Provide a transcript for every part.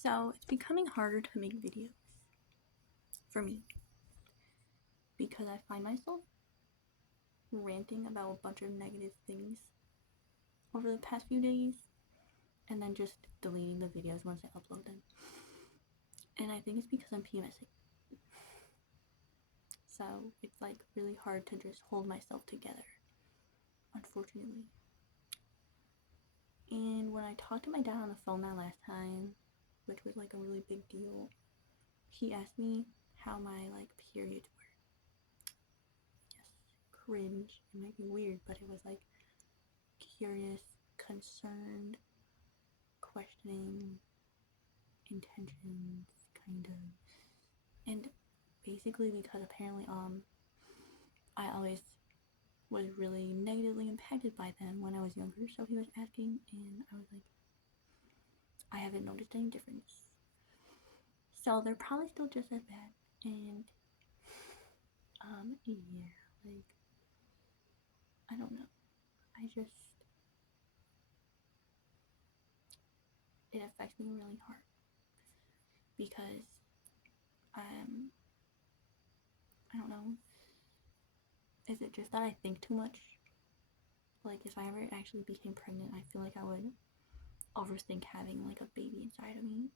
So it's becoming harder to make videos for me because I find myself ranting about a bunch of negative things over the past few days and then just deleting the videos once I upload them. And I think it's because I'm PMSing. So it's like really hard to just hold myself together, unfortunately. And when I talked to my dad on the phone that last time, which was like a really big deal, he asked me how my periods were. Yes, cringe. It might be weird, but it was like curious, concerned, questioning, intentions, kind of. And basically because apparently I always was really negatively impacted by them when I was younger, so he was asking and I was like, I haven't noticed any difference. So they're probably still just as bad. And yeah, like I don't know. I just it affects me really hard because I don't know. Is it just that I think too much? Like if I ever actually became pregnant, I feel like I would overthink having like a baby inside of me.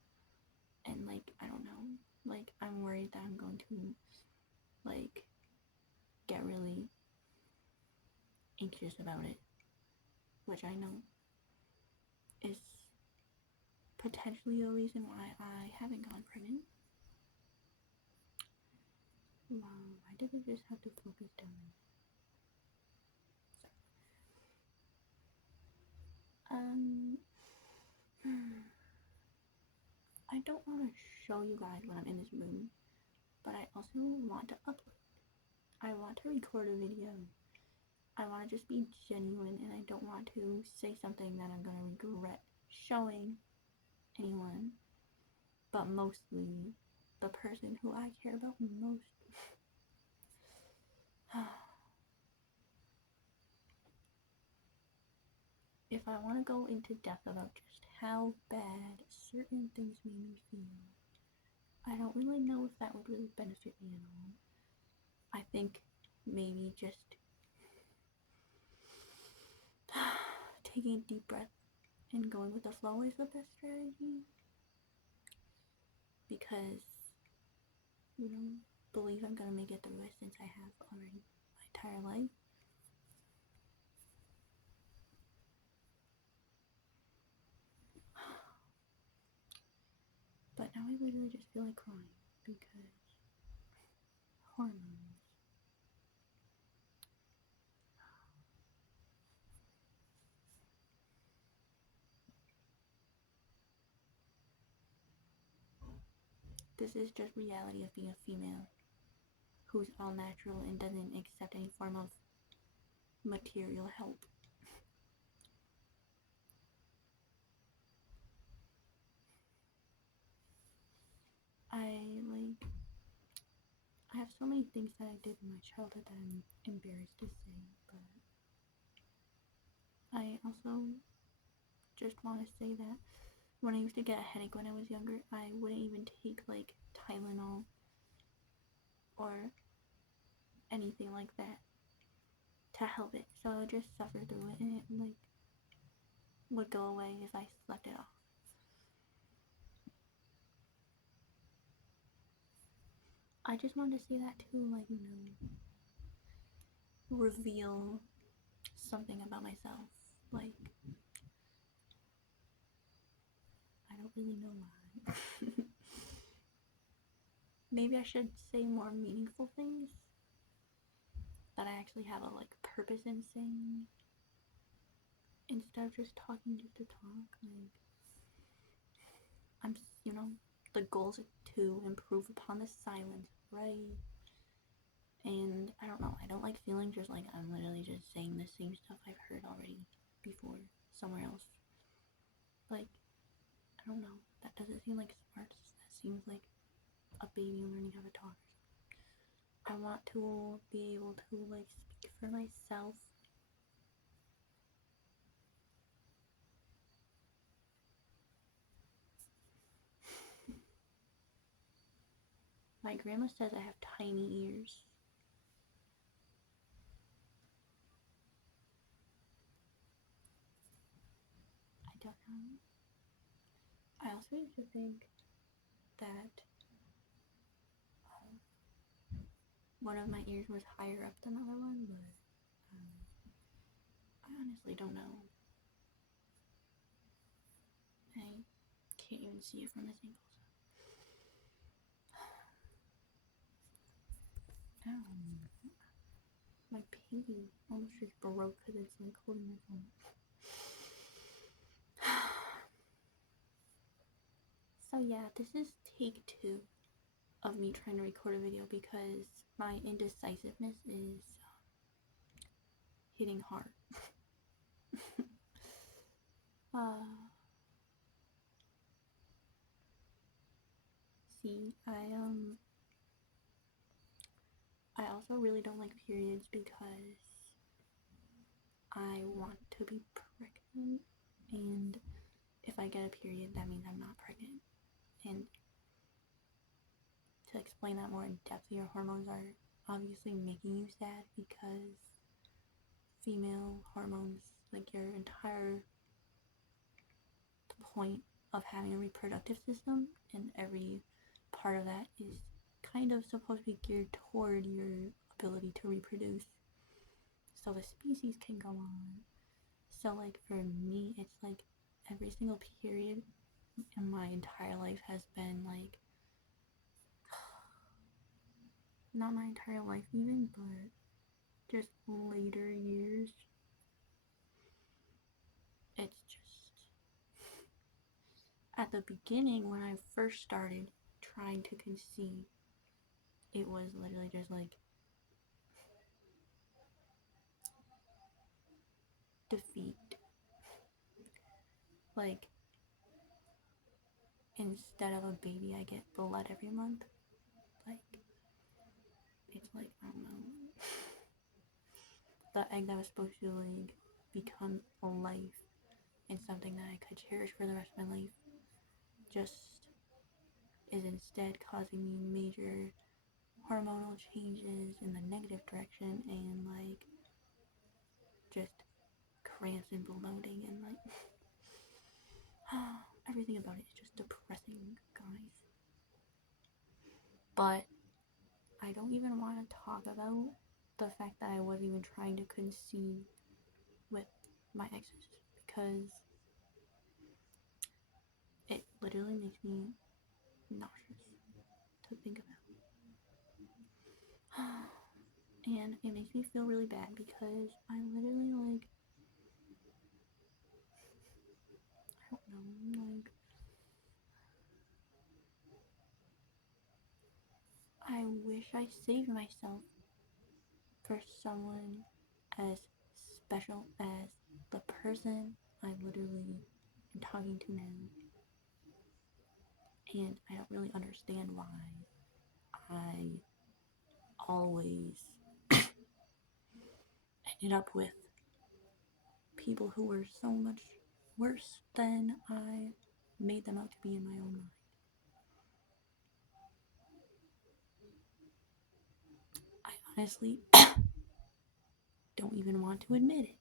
And like I don't know. Like I'm worried that I'm going to like get really anxious about it, which I know is potentially the reason why I haven't gotten pregnant. Wow, why did it just have to focus down? I don't want to show you guys when I'm in this room, but I also want to upload. I want to record a video. I want to just be genuine, and I don't want to say something that I'm gonna regret showing anyone, but mostly the person who I care about most. If I want to go into depth about just how bad certain things made me feel, I don't really know if that would really benefit me at all. I think maybe just taking a deep breath and going with the flow is the best strategy. Because, believe I'm gonna make it through it since I have already my entire life. But now I literally just feel like crying because hormones. This is just reality of being a female who's all natural and doesn't accept any form of material help. I have so many things that I did in my childhood that I'm embarrassed to say, but I also just want to say that when I used to get a headache when I was younger, I wouldn't even take like Tylenol or anything like that to help it. So I would just suffer through it and it would go away if I slept it off. I just wanted to say that too, reveal something about myself. Like, I don't really know why. Maybe I should say more meaningful things that I actually have a purpose in saying instead of just talking just to talk. I'm, the goal is to improve upon the silence, right? And I don't know, I don't like feeling just like I'm literally just saying the same stuff I've heard already before somewhere else. Like, I don't know, that doesn't seem like smart. That seems like a baby learning how to talk. I want to be able to speak for myself. My grandma says I have tiny ears. I don't know. I also used to think that one of my ears was higher up than the other one, but I honestly don't know. I can't even see it from this angle. Ow. My pinky almost just broke because it's like holding my phone. So yeah, this is take 2 of me trying to record a video because my indecisiveness is hitting hard. See, I also really don't like periods because I want to be pregnant, and if I get a period, that means I'm not pregnant. And to explain that more in depth, your hormones are obviously making you sad because female hormones, like your entire point of having a reproductive system, and every part of that is kind of supposed to be geared toward your ability to reproduce so the species can go on. So like for me, it's like every single period in my entire life has been like, not my entire life even, but just later years, it's just, at the beginning when I first started trying to conceive, it was literally just like defeat. Like, instead of a baby, I get blood every month. Like, it's like, I don't know. The egg that was supposed to like become a life and something that I could cherish for the rest of my life just is instead causing me major hormonal changes in the negative direction, and like just cramps and bloating, and like everything about it is just depressing, guys. But I don't even want to talk about the fact that I wasn't even trying to conceive with my exes, because it literally makes me nauseous to think about. And it makes me feel really bad because I literally like, I don't know, like, I wish I saved myself for someone as special as the person I literally am talking to now. And I don't really understand why I always ended up with people who were so much worse than I made them out to be in my own mind. I honestly don't even want to admit it,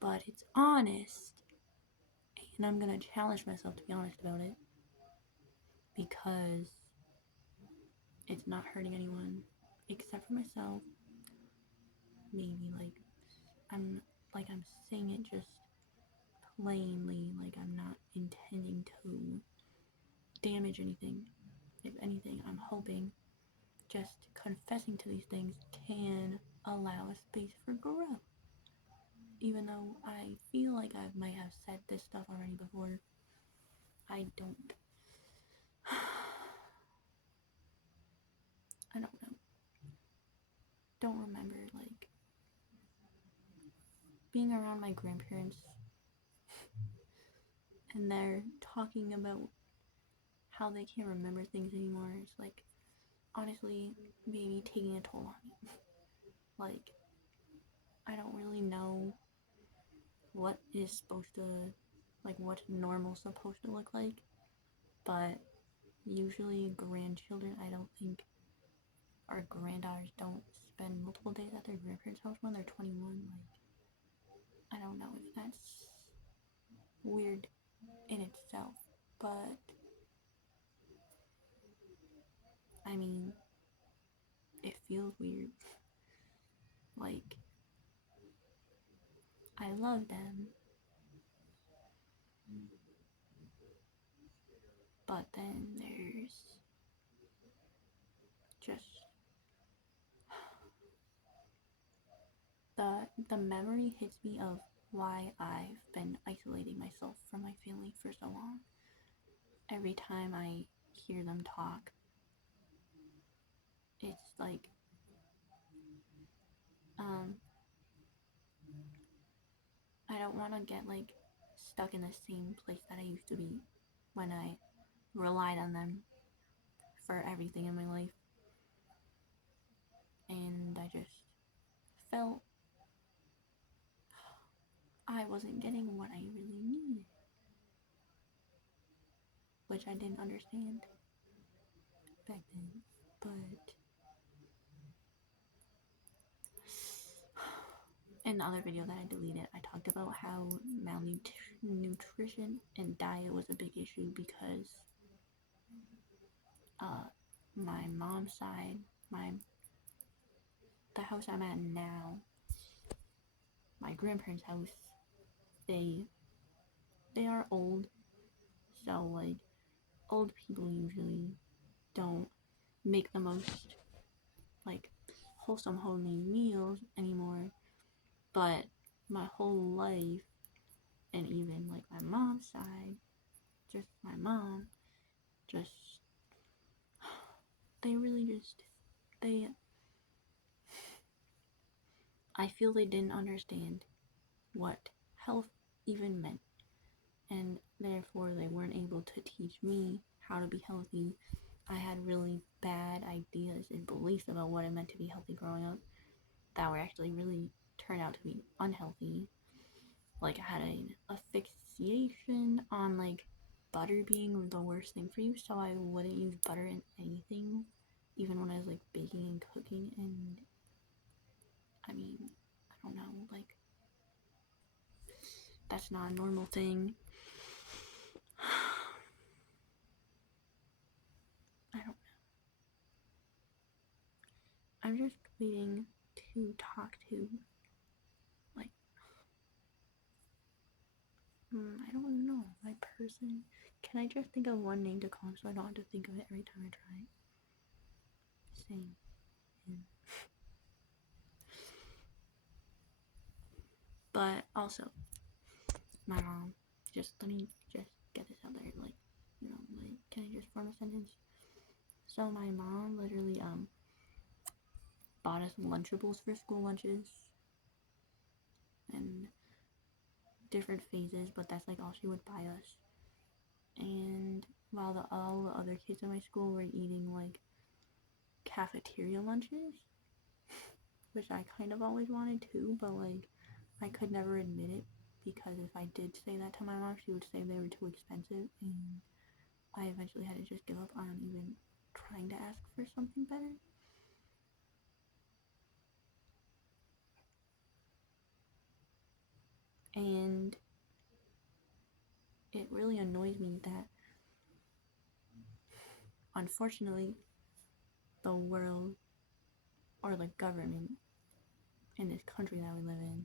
but it's honest, and I'm gonna challenge myself to be honest about it because it's not hurting anyone except for myself. Maybe I'm I'm saying it just plainly, like I'm not intending to damage anything. If anything, I'm hoping just confessing to these things can allow a space for growth. Even though I feel like I might have said this stuff already before, I don't. I don't know. Don't remember, like, being around my grandparents and they're talking about how they can't remember things anymore. It's like, honestly, maybe taking a toll on me. Like, I don't really know what is supposed to, like, what normal supposed to look like, but usually grandchildren, I don't think, or granddaughters don't spend multiple days at their grandparents' house when they're 21. Like, I don't know if that's weird in itself, but I mean, it feels weird. Like, I love them, but then there's just the memory hits me of why I've been isolating myself from my family for so long. Every time I hear them talk, it's like I don't want to get like stuck in the same place that I used to be when I relied on them for everything in my life, and I just felt I wasn't getting what I really needed, which I didn't understand back then. But in the other video that I deleted, I talked about how malnutrition and diet was a big issue because my mom's side, the house I'm at now, my grandparents' house, they are old, so like old people usually don't make the most like wholesome homely meals anymore. But my whole life, and even like my mom's side, just my mom, just they really just they I feel they didn't understand what health even meant, and therefore they weren't able to teach me how to be healthy. I had really bad ideas and beliefs about what it meant to be healthy growing up that were actually really turned out to be unhealthy. Like, I had a fixation on like butter being the worst thing for you, so I wouldn't use butter in anything, even when I was like baking and cooking. And I mean, I don't know, like, that's not a normal thing. I don't know. I'm just waiting to talk to, like, I don't know, my person. Can I just think of one name to call him so I don't have to think of it every time I try? Same. But also, my mom, let me just get this out there, like, like, can I just form a sentence? So my mom literally, bought us Lunchables for school lunches, and different phases, but that's like all she would buy us. And while all the other kids in my school were eating like cafeteria lunches, which I kind of always wanted to, but like I could never admit it because if I did say that to my mom, she would say they were too expensive, and I eventually had to just give up on even trying to ask for something better. And it really annoys me that, unfortunately, the world or the government in this country that we live in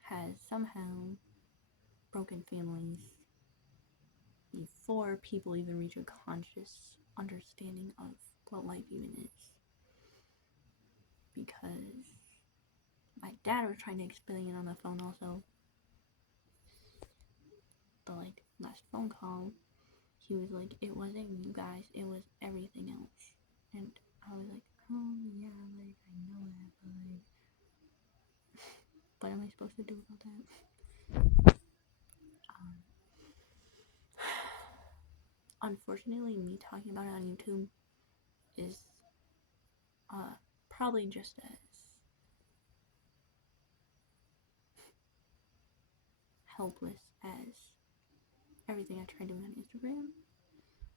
has somehow broken families before people even reach a conscious understanding of what life even is. Because my dad was trying to explain it on the phone also. The like last phone call, he was like, it wasn't you guys, it was everything else. And I was like, oh yeah, like I know that, but like, what am I supposed to do about that? Unfortunately, me talking about it on YouTube is probably just as helpless as everything I try doing on Instagram.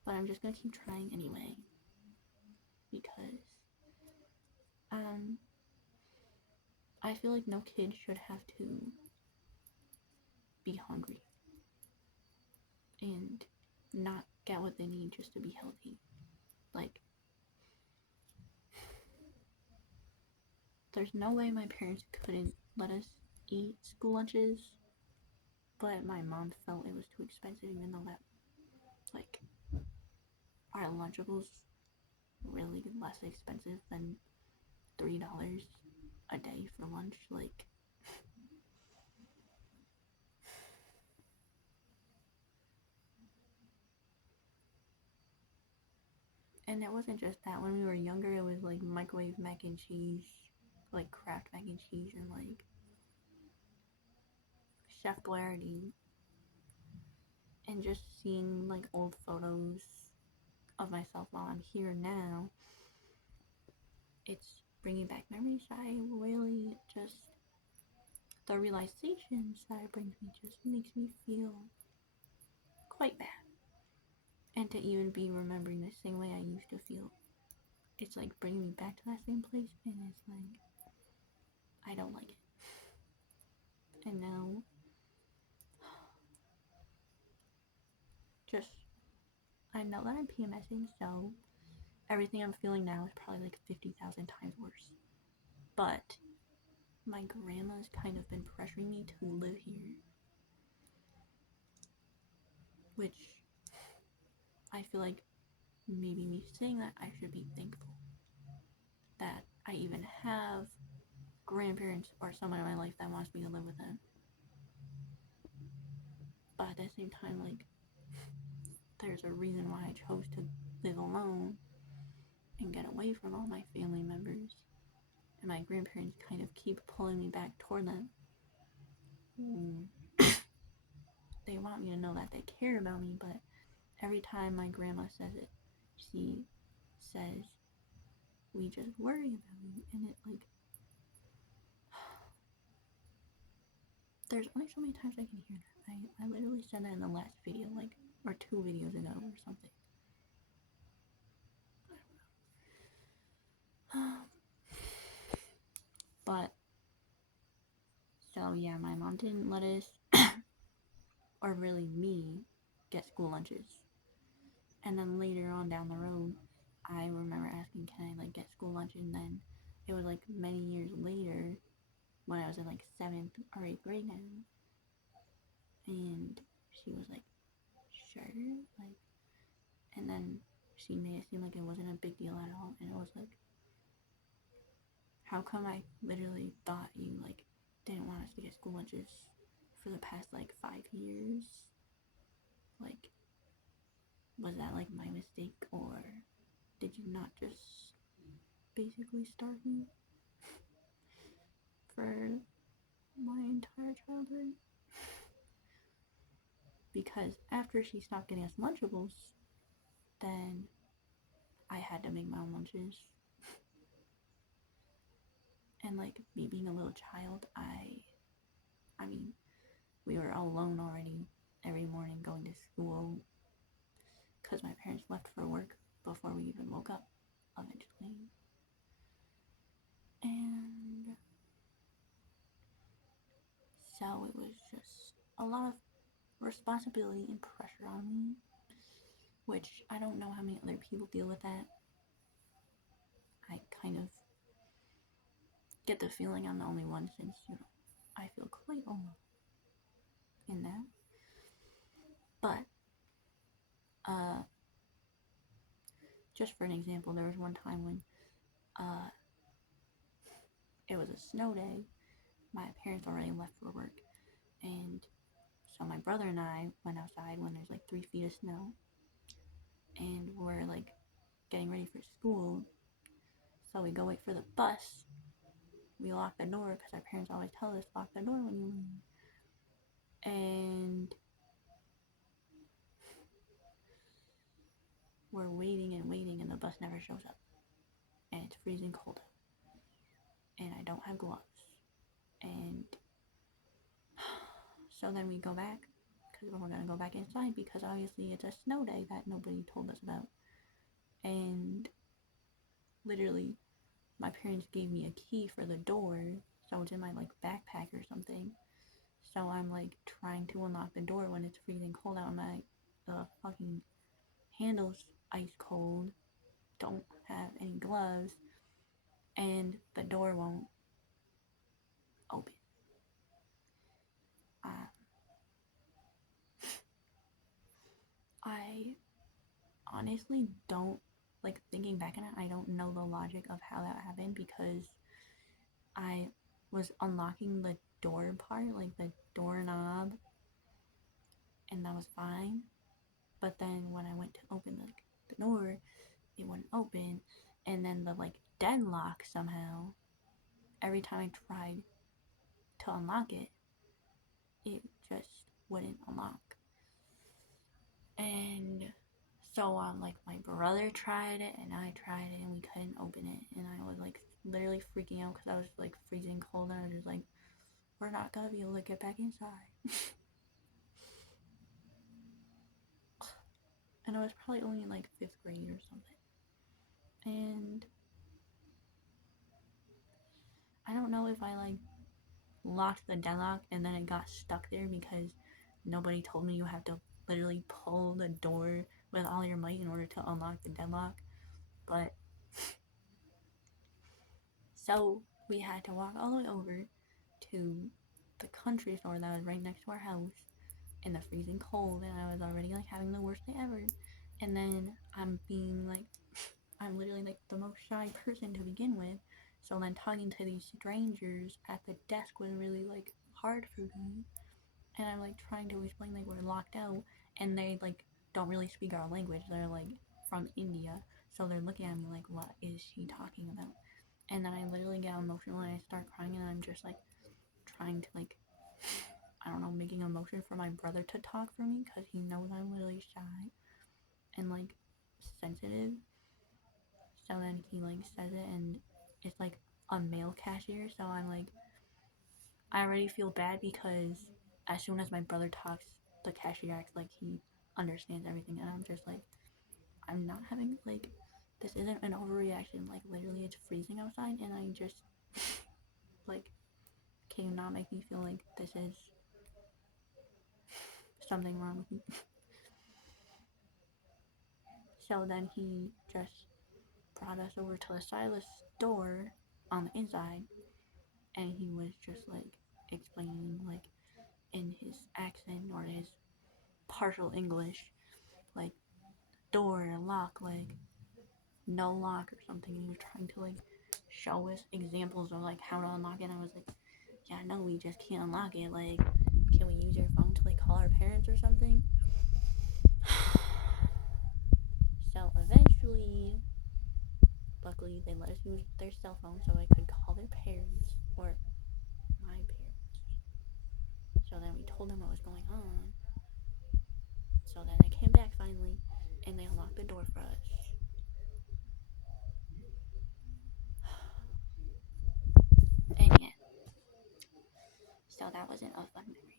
But I'm just gonna keep trying anyway. Because I feel like no kid should have to be hungry and not get what they need just to be healthy. Like, there's no way my parents couldn't let us eat school lunches, but my mom felt it was too expensive, even though that, like, our Lunchables really less expensive than $3 a day for lunch. Like, and it wasn't just that. When we were younger, it was like microwave mac and cheese, like Kraft mac and cheese, and like Chef Boyardee. And just seeing like old photos of myself while I'm here now, it's bringing back memories. I really just, the realizations that it brings me just makes me feel quite bad. And to even be remembering the same way I used to feel, it's like bringing me back to that same place, and it's like, I don't like it. And now, just, I know that I'm PMSing, so everything I'm feeling now is probably like 50,000 times worse. But my grandma's kind of been pressuring me to live here, which I feel like maybe me saying that I should be thankful that I even have grandparents or someone in my life that wants me to live with them. But at the same time, like, there's a reason why I chose to live alone and get away from all my family members. And my grandparents kind of keep pulling me back toward them. They want me to know that they care about me, but every time my grandma says it, she says, we just worry about you. And it, like, there's only so many times I can hear that. I literally said that in the last video, like, or 2 videos ago or something. But, so yeah, my mom didn't let us, or really me, get school lunches. And then later on down the road, I remember asking, can I, like, get school lunch? And then it was, like, many years later, when I was in, like, 7th or 8th grade now. And she was like, sure, like, and then she made it seem like it wasn't a big deal at all. And it was like, how come I literally thought you, like, didn't want us to get school lunches for the past, like, 5 years? Like, was that, like, my mistake, or did you not just basically starve me for my entire childhood? Because after she stopped getting us Lunchables, then I had to make my own lunches. And, like, me being a little child, I mean, we were all alone already every morning going to school because my parents left for work before we even woke up eventually. And so it was just a lot of responsibility and pressure on me, which I don't know how many other people deal with that. I kind of get the feeling I'm the only one, since, you know, I feel quite alone in that. But just for an example, there was one time when it was a snow day. My parents already left for work, and so my brother and I went outside when there's like 3 feet of snow, and we're like getting ready for school. So we go wait for the bus. We lock the door because our parents always tell us, lock the door when you leave. And we're waiting and waiting, and the bus never shows up. And it's freezing cold out. And I don't have gloves. And so then we go back because we're gonna go back inside because obviously it's a snow day that nobody told us about. And literally, my parents gave me a key for the door, so it's in my like backpack or something. So I'm like trying to unlock the door when it's freezing cold out. My fucking handle's ice cold. Don't have any gloves, and the door won't open. Uh, I honestly don't like thinking back on it. I don't know the logic of how that happened because I was unlocking the door part, like the doorknob, and that was fine. But then when I went to open the door, it wouldn't open, and then the like deadlock somehow. Every time I tried to unlock it, it just wouldn't unlock. And so like my brother tried it and I tried it and we couldn't open it, and I was like literally freaking out because I was like freezing cold and I was just like, we're not gonna be able to get back inside. And I was probably only in like 5th grade or something. And I don't know if I like locked the deadlock and then it got stuck there because nobody told me you have to literally pull the door with all your might in order to unlock the deadlock. But so we had to walk all the way over to the country store that was right next to our house in the freezing cold, and I was already like having the worst day ever. And then I'm literally like the most shy person to begin with. So then talking to these strangers at the desk was really like hard for me. And I'm like trying to explain like we're locked out, and they like don't really speak our language. They're like from India, so they're looking at me like, what is she talking about? And then I literally get emotional and I start crying, and I'm just like trying to like, I don't know, making a motion for my brother to talk for me because he knows I'm really shy and like sensitive. So then he like says it, and it's like a male cashier. So I'm like, I already feel bad because as soon as my brother talks, the cashier acts like he understands everything, and I'm just like, I'm not having like, this isn't an overreaction. Like literally, it's freezing outside, and I just like, can you not make me feel like this is something wrong with me? So then he just brought us over to the stylist store on the inside, and he was just like explaining like in his accent or his partial English, like door lock, like no lock or something. And he was trying to like show us examples of like how to unlock it. And I was like, yeah, no, we just can't unlock it. Like, can we use your phone to like call our parents or something? So eventually, luckily, they let us use their cell phone so I could call their parents or my parents. So then we told them what was going on. So then they came back finally, and they unlocked the door for us. And yeah, so that wasn't a fun memory,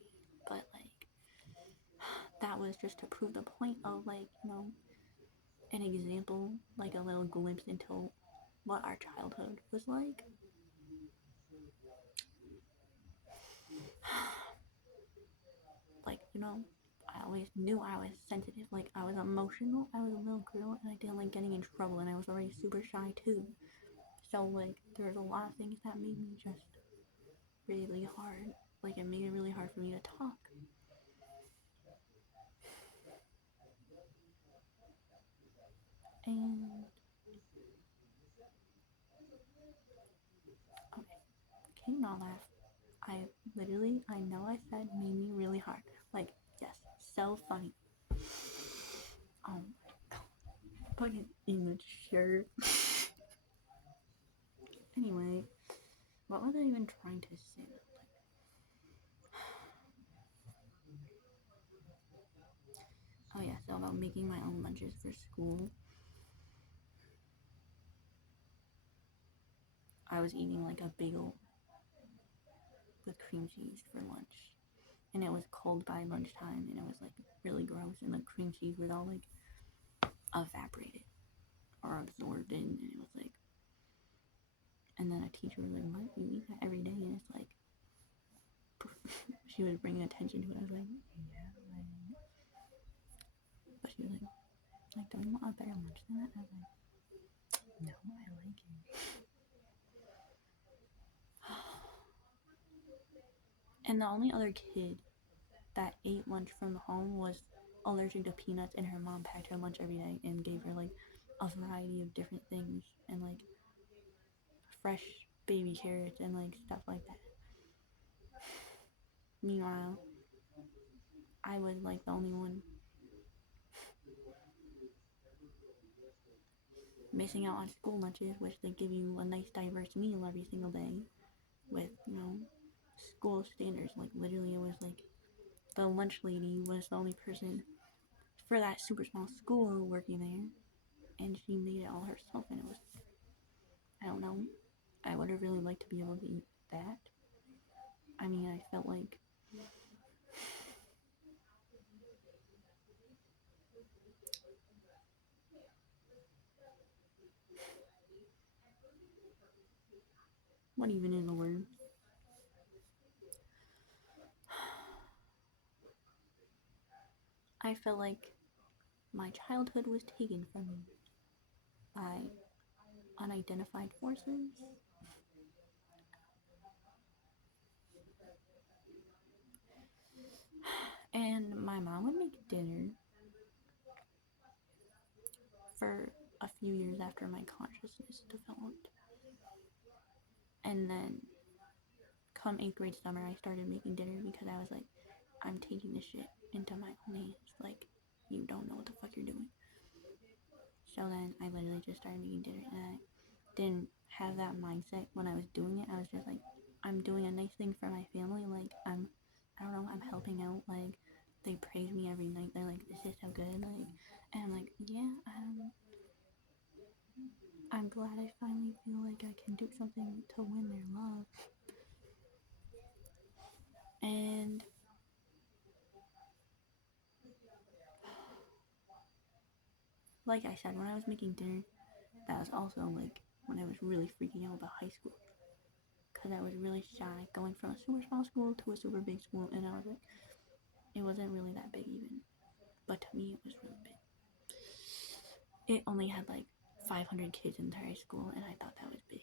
but like that was just to prove the point of like, you know, an example, like a little glimpse into what our childhood was like. Like, you know, I always knew I was sensitive, like I was emotional. I was a little girl and I didn't like getting in trouble, and I was already super shy too. So like there's a lot of things that made me just really hard. Like it made it really hard for me to talk. And okay, can you not laugh? I literally, I know I said made me really hard. Like, yes, so funny. Oh my god. Fucking immature. Anyway, what was I even trying to say? Oh yeah, so about making my own lunches for school. I was eating like a bagel with cream cheese for lunch. and it was cold by lunchtime, and it was like really gross, and the cream cheese was all like evaporated or absorbed in, and it was like, and then a teacher was like, "What? You eat that every day?" And it's like, she was bringing attention to it. I was like, "Yeah," like, but she was like, "Don't you want a better lunch than that?" I was like, "No, I like it." And the only other kid that ate lunch from home was allergic to peanuts, and her mom packed her lunch every day and gave her like a variety of different things and like fresh baby carrots and like stuff like that. Meanwhile, I was like the only one missing out on school lunches, which they give you a nice diverse meal every single day with, school standards. Like literally it was like the lunch lady was the only person for that super small school working there, and she made it all herself, and it was, I don't know, I would have really liked to be able to eat that. I mean, I felt like what even is the word? I felt like my childhood was taken from me by unidentified forces. And my mom would make dinner for a few years after my consciousness developed. And then come 8th grade summer, I started making dinner because I was like, I'm taking this shit into my own hands. Like, you don't know what the fuck you're doing. So then I literally just started making dinner, and I didn't have that mindset when I was doing it. I was just like, I'm doing a nice thing for my family. Like, I don't know, I'm helping out. Like, they praise me every night. They're like, this is so good. Like, and I'm like, yeah, I'm glad I finally feel like I can do something to win their love. And like I said, when I was making dinner, that was also like when I was really freaking out about high school. Because I was really shy going from a super small school to a super big school, and I was like, it wasn't really that big even. But to me, it was really big. It only had like 500 kids in the entire school, and I thought that was big.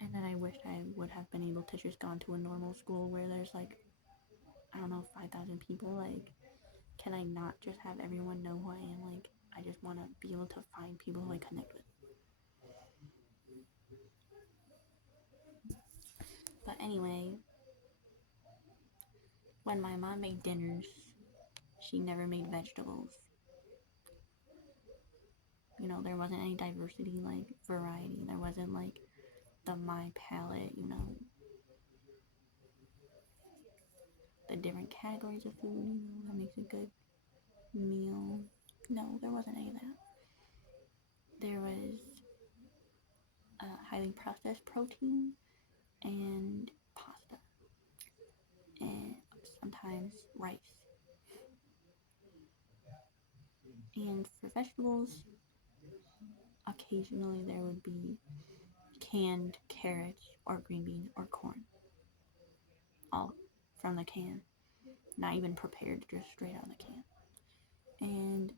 And then I wished I would have been able to just gone to a normal school where there's like, I don't know, 5,000 people. Like, can I not just have everyone know who I am? Like, I just want to be able to find people who I connect with. But anyway, when my mom made dinners, she never made vegetables. There wasn't any diversity, like variety. There wasn't like the my palette, the different categories of food, that makes a good meal. No, there wasn't any of that. There was highly processed protein and pasta, and sometimes rice. And for vegetables, occasionally there would be canned carrots or green beans or corn, all from the can, not even prepared, just straight out of the can. And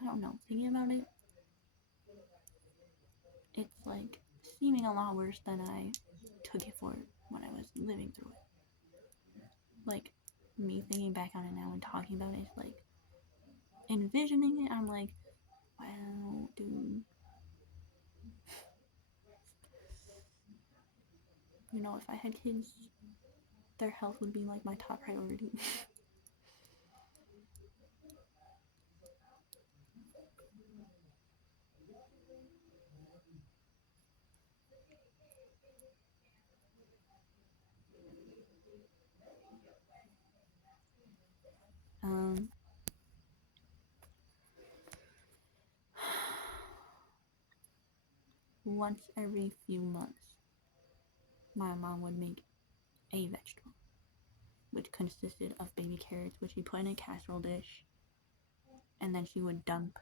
I don't know, thinking about it, it's like seeming a lot worse than I took it for when I was living through it. Like, me thinking back on it now and talking about it, it's like envisioning it, I'm like, wow, dude. If I had kids, their health would be like my top priority. um, once every few months, my mom would make a vegetable, which consisted of baby carrots, which she put in a casserole dish, and then she would dump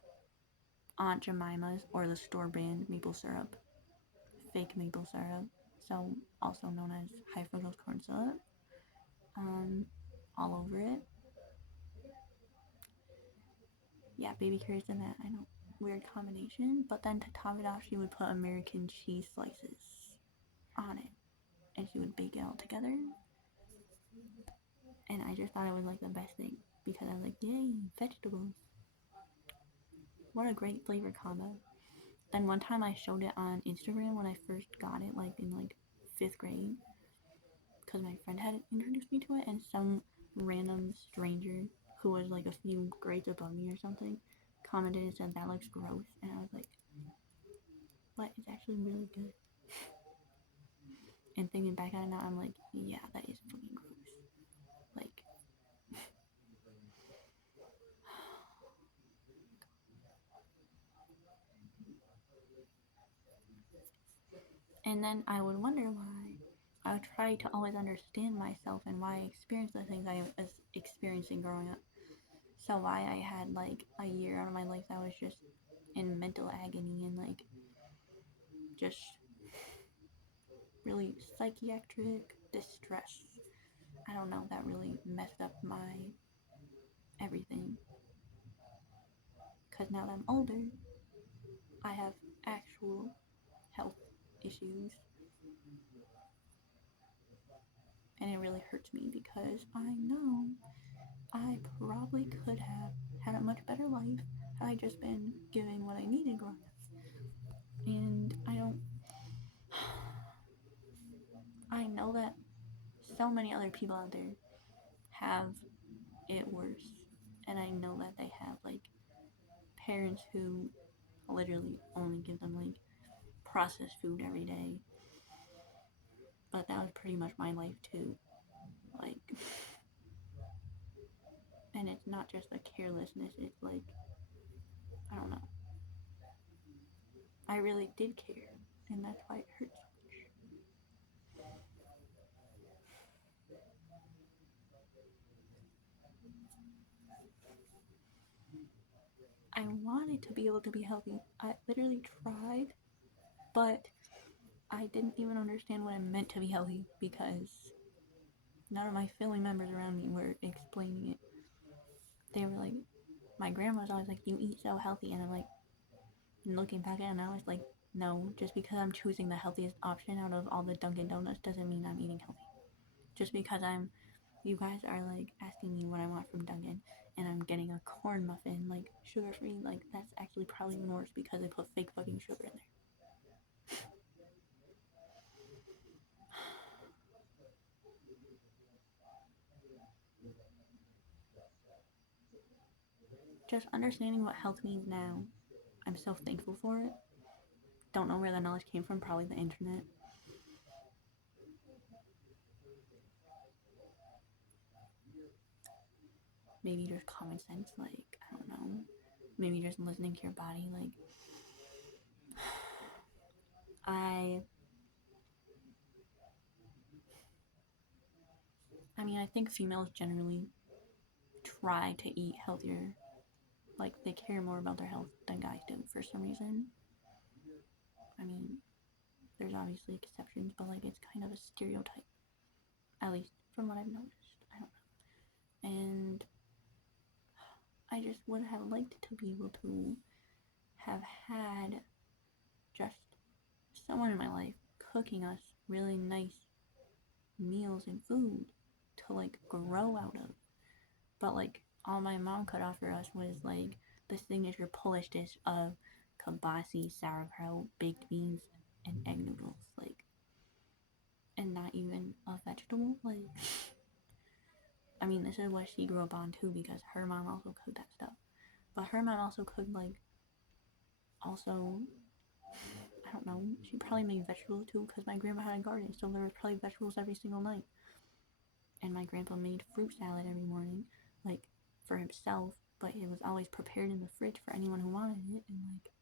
Aunt Jemima's or the store-brand maple syrup, fake maple syrup, so also known as high fructose corn syrup, all over it. Yeah, baby carrots and that, I know, weird combination. But then to top it off, she would put American cheese slices on it, and she would bake it all together. And I just thought it was like the best thing because I was like, yay, vegetables! What a great flavor combo. Then one time I showed it on Instagram when I first got it, like in like 5th grade, because my friend had introduced me to it, and some random stranger who was like a few grades above me or something commented and said that looks gross, and I was like, but it's actually really good. And thinking back on it now, I'm like, yeah, that is fucking gross. Like, and then I would wonder why. I would try to always understand myself and why I experienced the things I was experiencing growing up. So why I had like a year out of my life that was just in mental agony and like just really psychiatric distress. I don't know, that really messed up my everything. Because now that I'm older, I have actual health issues. And it really hurts me because I know I probably could have had a much better life had I just been given what I needed growing up. And I know that so many other people out there have it worse. And I know that they have like parents who literally only give them like processed food every day. But that was pretty much my life too. Like, and it's not just a carelessness, it's like, I don't know. I really did care, and that's why it hurts so much. I wanted to be able to be healthy. I literally tried, but I didn't even understand what it meant to be healthy because none of my family members around me were explaining it. They were like, my grandma was always like, you eat so healthy, and I'm like, looking back at it now, it's like, no, just because I'm choosing the healthiest option out of all the Dunkin' Donuts doesn't mean I'm eating healthy. Just because you guys are like asking me what I want from Dunkin' and I'm getting a corn muffin, like sugar free, like that's actually probably even worse because they put fake fucking sugar in there. Just understanding what health means now, I'm so thankful for it. Don't know where the knowledge came from, probably the internet. Maybe just common sense, like, I don't know. Maybe just listening to your body, like, I I mean, I think females generally try to eat healthier. Like, they care more about their health than guys do for some reason. I mean, there's obviously exceptions, but like, it's kind of a stereotype. At least from what I've noticed. I don't know. And I just would have liked to be able to have had just someone in my life cooking us really nice meals and food to like grow out of. But like all my mom could offer us was like the signature Polish dish of kibasi, sauerkraut, baked beans, and egg noodles. Like, and not even a vegetable. Like, I mean, this is what she grew up on too because her mom also cooked that stuff. But her mom also cooked like, also, I don't know, she probably made vegetables too because my grandma had a garden, so there was probably vegetables every single night. And my grandpa made fruit salad every morning, like for himself, but it was always prepared in the fridge for anyone who wanted it. And like,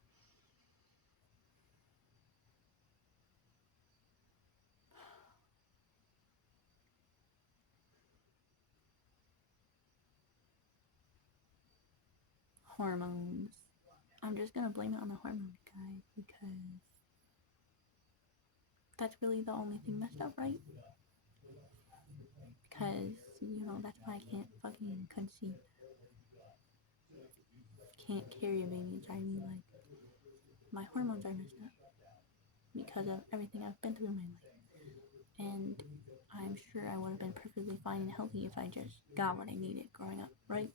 hormones. I'm just gonna blame it on the hormone guy because that's really the only thing messed up, right? Because, that's why I can't fucking conceive. Can't carry a baby inside me. Like, my hormones are messed up because of everything I've been through in my life. And I'm sure I would have been perfectly fine and healthy if I just got what I needed growing up, right?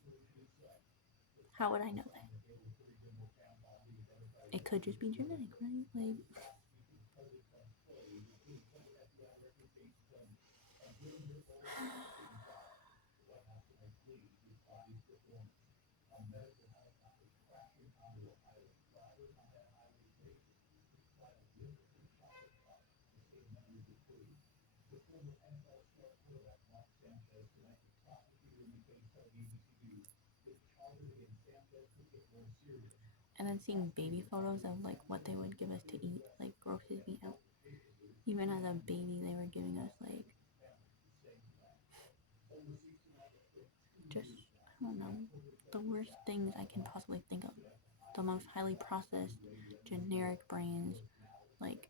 How would I know that? It could just be genetic, right? Like, and then seeing baby photos of like what they would give us to eat, like, grosses me out. Even as a baby, they were giving us like just, I don't know, the worst things I can possibly think of. The most highly processed, generic brands. Like,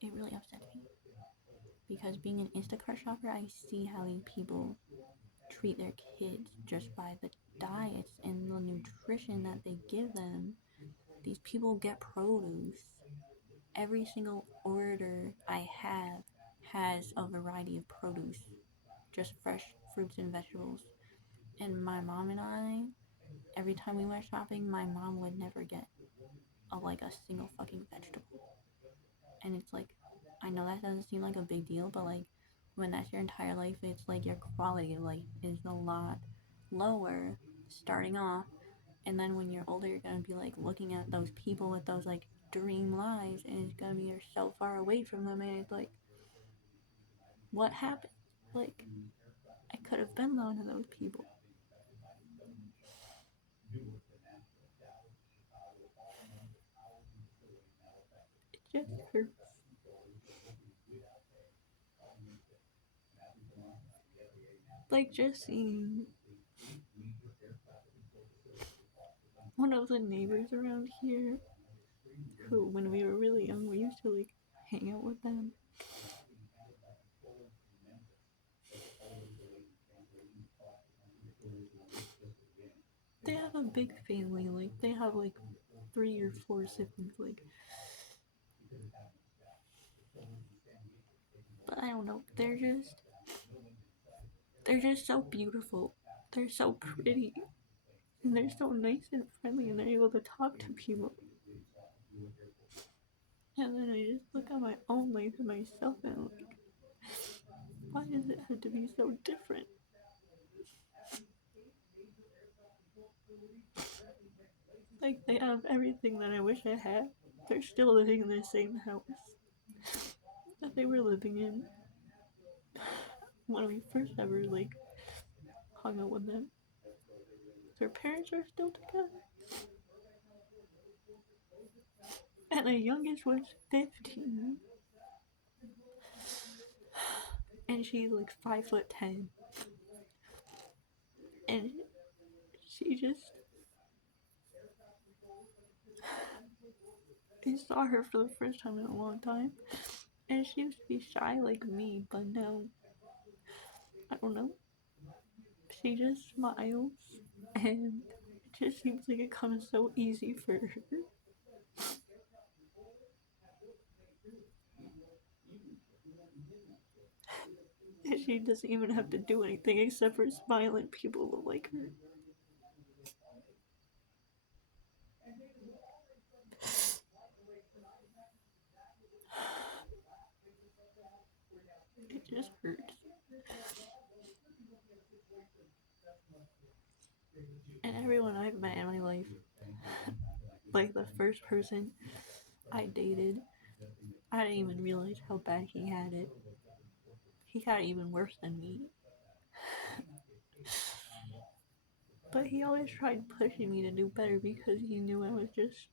it really upsets me. Because being an Instacart shopper, I see how these people treat their kids just by the diets and the nutrition that they give them. These people get produce. Every single order I have has a variety of produce, just fresh fruits and vegetables. And my mom and I, every time we went shopping, my mom would never get like a single fucking vegetable. And it's like, I know that doesn't seem like a big deal, but like, when that's your entire life, it's like your quality of life is a lot lower starting off. And then when you're older, you're gonna be like looking at those people with those like dream lives, and it's gonna be you're so far away from them, and it's like, what happened? Like, I could have been one of those people. It just hurts. Like, just seeing one of the neighbors around here, who, when we were really young, we used to like hang out with them. They have a big family, like, they have like 3 or 4 siblings, like, but I don't know, they're just so beautiful. They're so pretty. And they're so nice and friendly, and they're able to talk to people. And then I just look at my own life and myself, and I'm like, why does it have to be so different? Like, they have everything that I wish I had. They're still living in the same house that they were living in when we first ever like hung out with them. Their parents are still together, and the youngest was 15, and she's like 5'10", and she just, I saw her for the first time in a long time, and she used to be shy like me, but now, I don't know, she just smiles, and it just seems like it comes so easy for her. And she doesn't even have to do anything except for smile, and people will like her. It just hurts. And everyone I've met in my life, like the first person I dated, I didn't even realize how bad he had it. He had it even worse than me. But he always tried pushing me to do better because he knew I was just.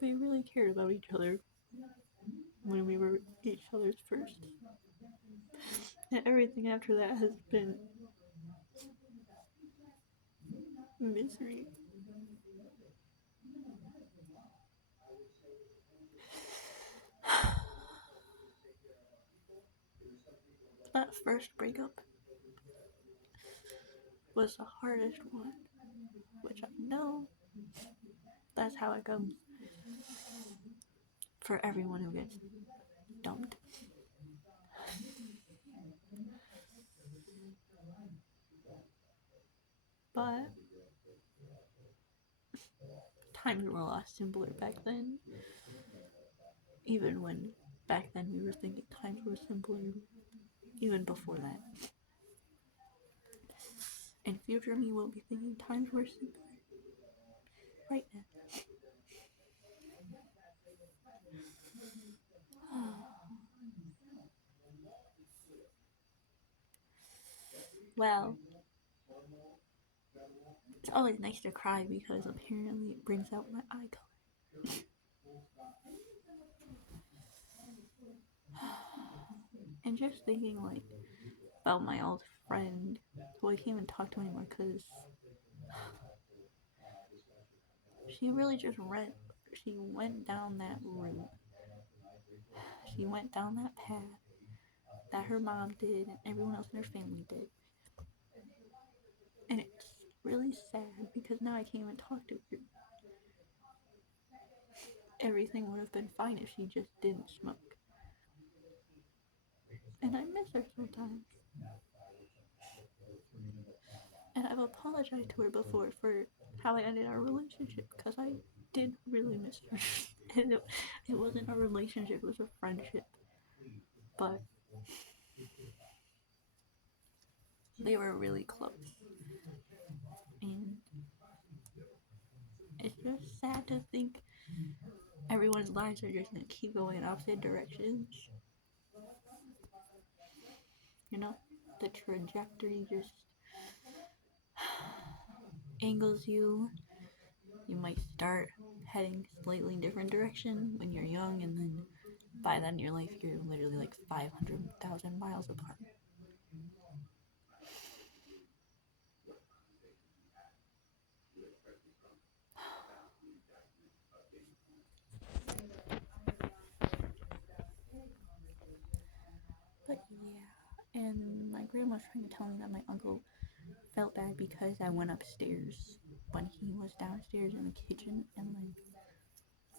We really cared about each other when we were each other's first. And everything after that has been misery. That first breakup was the hardest one, which I know that's how it goes for everyone who gets dumped. But times were a lot simpler back then. Even when back then we were thinking times were simpler, even before that. And future me will be thinking times were simpler right now. Well, it's always nice to cry because apparently it brings out my eye color. And just thinking like about my old friend who I can't even talk to anymore because she really just she went down that route. She went down that path that her mom did and everyone else in her family did. And it's really sad because now I can't even talk to her. Everything would have been fine if she just didn't smoke. And I miss her sometimes. And I've apologized to her before for how I ended our relationship because I did really miss her. And it wasn't a relationship, it was a friendship. But they were really close. And it's just sad to think everyone's lives are just gonna keep going in opposite directions. You know, the trajectory just angles you. You might start heading slightly different direction when you're young, and then by then in your life you're literally like 500,000 miles apart. But yeah, and my grandma was trying to tell me that my uncle felt bad because I went upstairs when he was downstairs in the kitchen, and like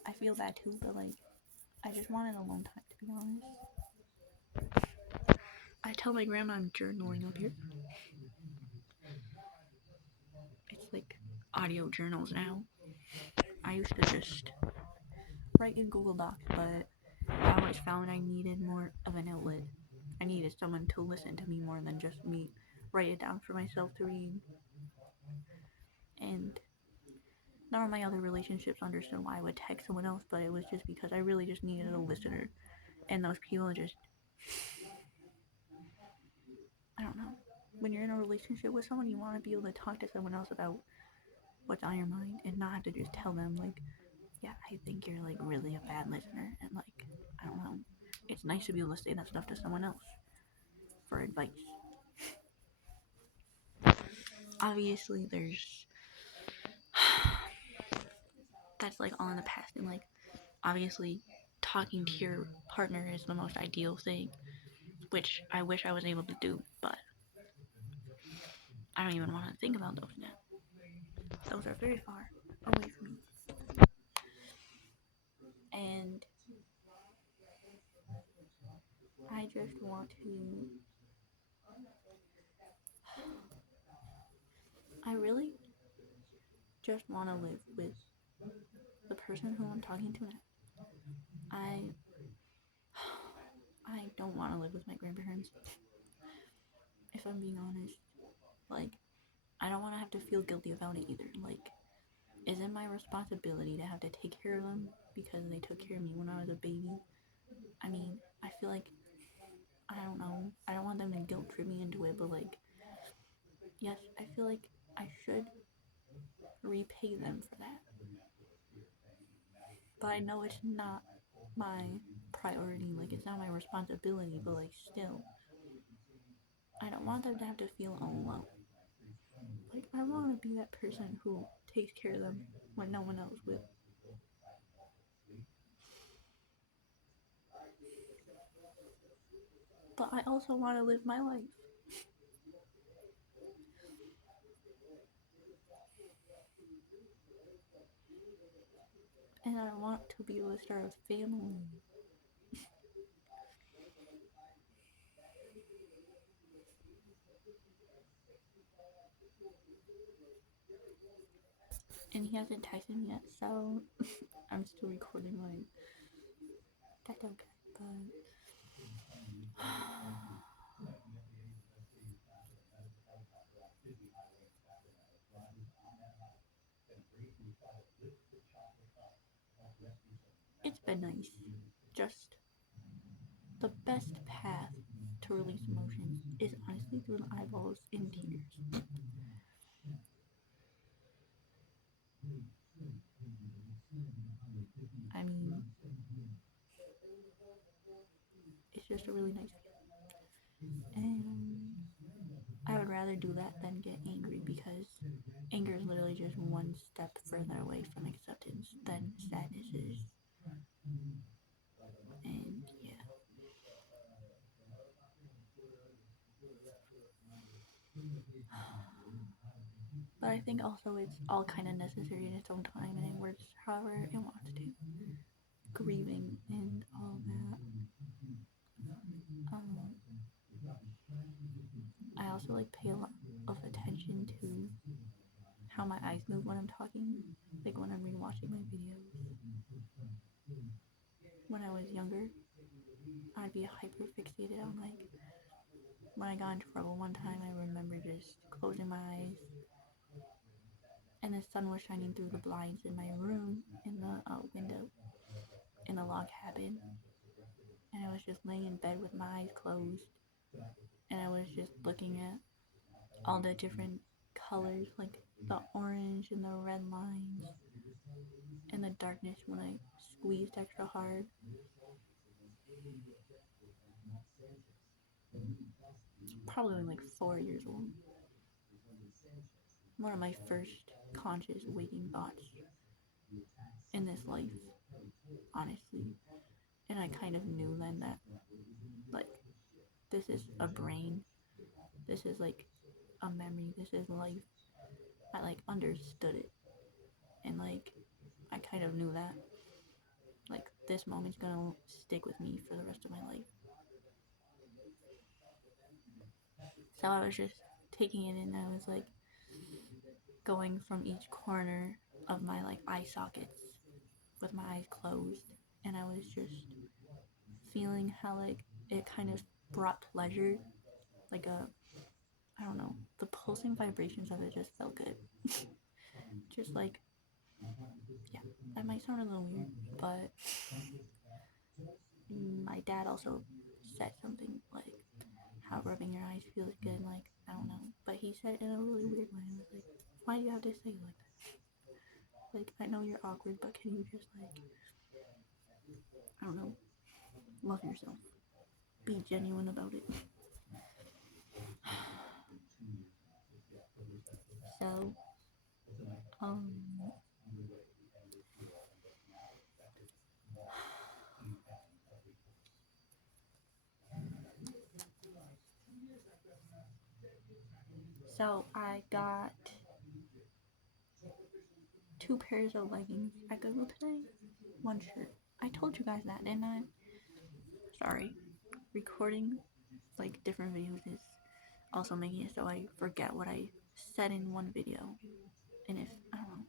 I feel bad too, but like I just wanted alone time, to be honest. I tell my grandma I'm journaling up here. It's like audio journals now. I used to just write in Google Docs, but I always found I needed more of an outlet. I needed someone to listen to me more than just me write it down for myself to read. And none of my other relationships understood why I would text someone else, but it was just because I really just needed a listener. And those people just, I don't know. When you're in a relationship with someone, you want to be able to talk to someone else about what's on your mind and not have to just tell them, like, yeah, I think you're like really a bad listener. And like, I don't know. It's nice to be able to say that stuff to someone else for advice. Obviously, there's that's like all in the past, and like obviously talking to your partner is the most ideal thing, which I wish I was able to do, but I don't even want to think about those now. Those are very far away from me. And I just want to, I really just want to live with the person who I'm talking to now. I I don't want to live with my grandparents. If I'm being honest, like I don't want to have to feel guilty about it either. Like, is it my responsibility to have to take care of them because they took care of me when I was a baby? I mean, I feel like I don't know. I don't want them to guilt trip me into it, but like, yes, I feel like I should repay them for that. But I know it's not my priority. Like, it's not my responsibility. But like, still, I don't want them to have to feel alone. Like, I want to be that person who takes care of them when no one else will. But I also want to live my life. And I want to be able to start a family. And he hasn't texted me yet, so I'm still recording like that's okay. But it's been nice. Just the best path to release emotions is honestly through the eyeballs in tears. I mean, it's just a really nice feeling. And I would rather do that than get angry because anger is literally just one step further away from acceptance than sadness is. And yeah. But I think also it's all kind of necessary in its own time and it works however it wants to. Grieving and all that. Um, I also like pay a lot of attention to how my eyes move when I'm talking, like when I'm rewatching my videos. When I was younger, I'd be hyper fixated on like when I got in trouble one time. I remember just closing my eyes, and the sun was shining through the blinds in my room in the window in the log cabin, and I was just laying in bed with my eyes closed, and I was just looking at all the different colors, like the orange and the red lines, and the darkness when I squeezed extra hard. Probably like 4 years old. One of my first conscious waking thoughts in this life, honestly. And I kind of knew then that, like, this is a brain. This is like a memory. This is life. I like understood it. And like, I kind of knew that. Like, this moment's gonna stick with me for the rest of my life. So I was just taking it in. I was like going from each corner of my like eye sockets with my eyes closed, and I was just feeling how like it kind of brought pleasure, like a I don't know, the pulsing vibrations of it just felt good. Just like yeah, that might sound a little weird, but my dad also said something like how rubbing your eyes feels good, like I don't know, but he said it in a really weird way. I was like, why do you have to say it like that? Like I know you're awkward, but can you just like I don't know, love yourself, be genuine about it. So um so I got 2 pairs of leggings at Goodwill today, 1 shirt. I told you guys that, didn't I? Sorry. Recording like different videos is also making it so I forget what I said in one video. And if I don't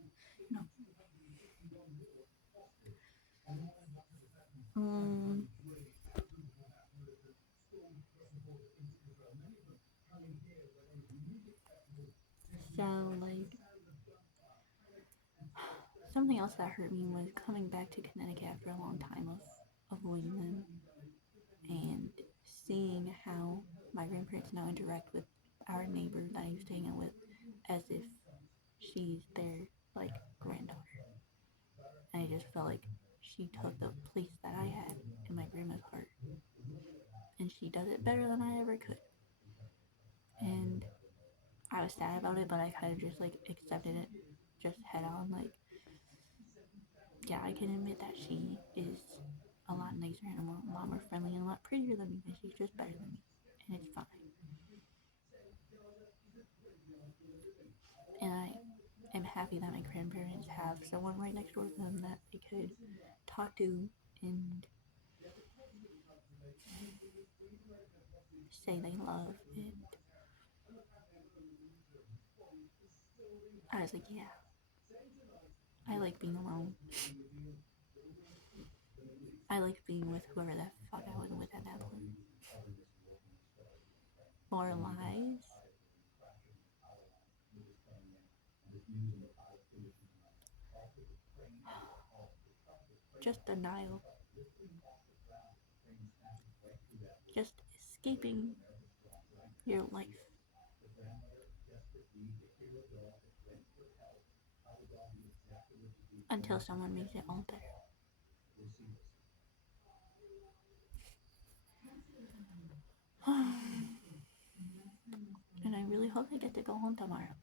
know, so like something else that hurt me was coming back to Connecticut after a long time of avoiding them and seeing how my grandparents now interact with our neighbor that I used to hang out with as if she's their like granddaughter. And I just felt like she took the place that I had in my grandma's heart. And she does it better than I ever could. was sad about it, but I kind of just like accepted it just head on. Like, yeah, I can admit that she is a lot nicer and a lot more friendly and a lot prettier than me, and she's just better than me, and it's fine. And I am happy that my grandparents have someone right next door to them that they could talk to and say they love. And I was like, yeah, I like being alone. I like being with whoever the fuck I was with at that point. More lies. Just denial. Just escaping your life. Until someone makes it all better. And I really hope I get to go home tomorrow.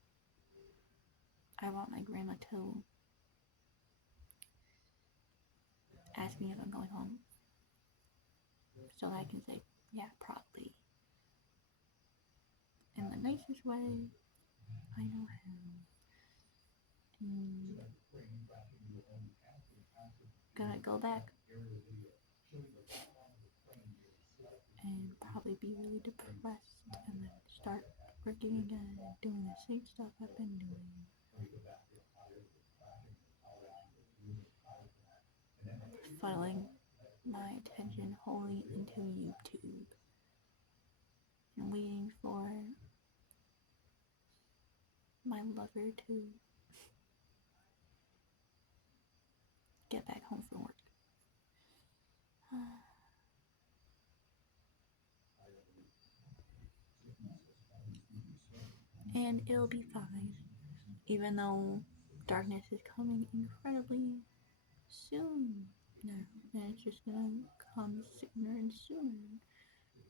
I want my grandma to ask me if I'm going home so that I can say, yeah, probably. In the nicest way I know how. And gonna go back and probably be really depressed and then start working again, doing the same stuff I've been doing. Funneling my attention wholly into YouTube and waiting for my lover to get back home from work. And it'll be fine, even though darkness is coming incredibly soon now, and it's just gonna come sooner and sooner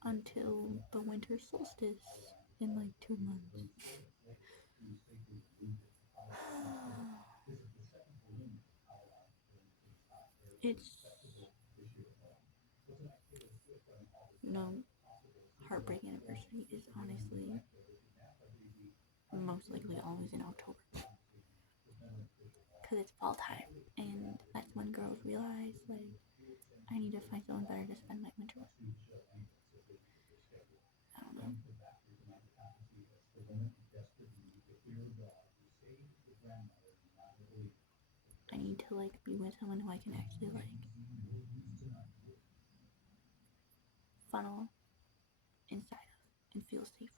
until the winter solstice in like 2 months. It's, you know, Heartbreak Anniversary is honestly most likely always in October. Because it's fall time, and that's when girls realize, like, I need to find someone better to spend my winter with. I don't know. I need to, like, be with someone who I can actually, like, funnel inside of and feel safe with.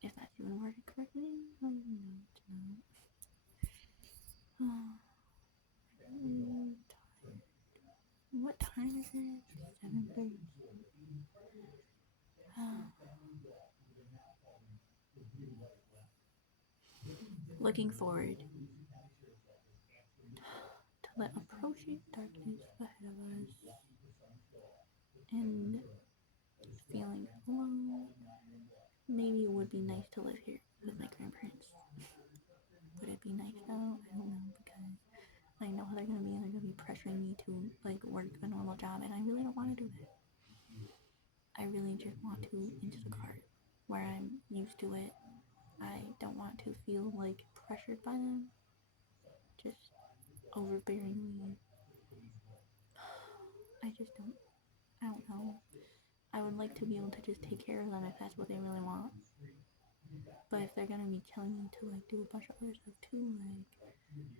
If that's even worded correctly, I don't know. I'm tired. What time is it? 7:30. Looking forward to the approaching darkness ahead of us and feeling alone. Maybe it would be nice to live here with my grandparents. Would it be nice though? I don't know, because I know how they're gonna be, and they're gonna be pressuring me to like work a normal job, and I really don't want to do that. I really just want to into the cart where I'm used to it. I don't want to feel like pressured by them, just overbearingly. I just don't. I don't know. I would like to be able to just take care of them if that's what they really want. But if they're gonna be telling me to like do a bunch of other stuff too, like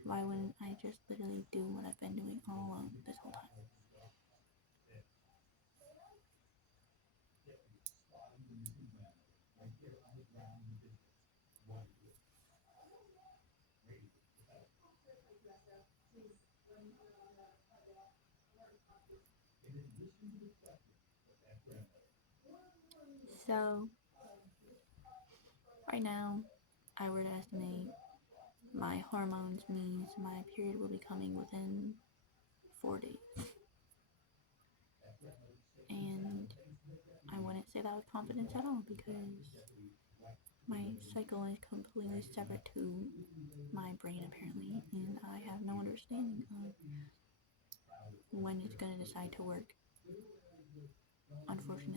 why wouldn't I just literally do what I've been doing all alone this whole time? So right now, I would estimate my hormones means my period will be coming within 4 days. And I wouldn't say that with confidence at all because my cycle is completely separate to my brain apparently, and I have no understanding of when it's going to decide to work, unfortunately.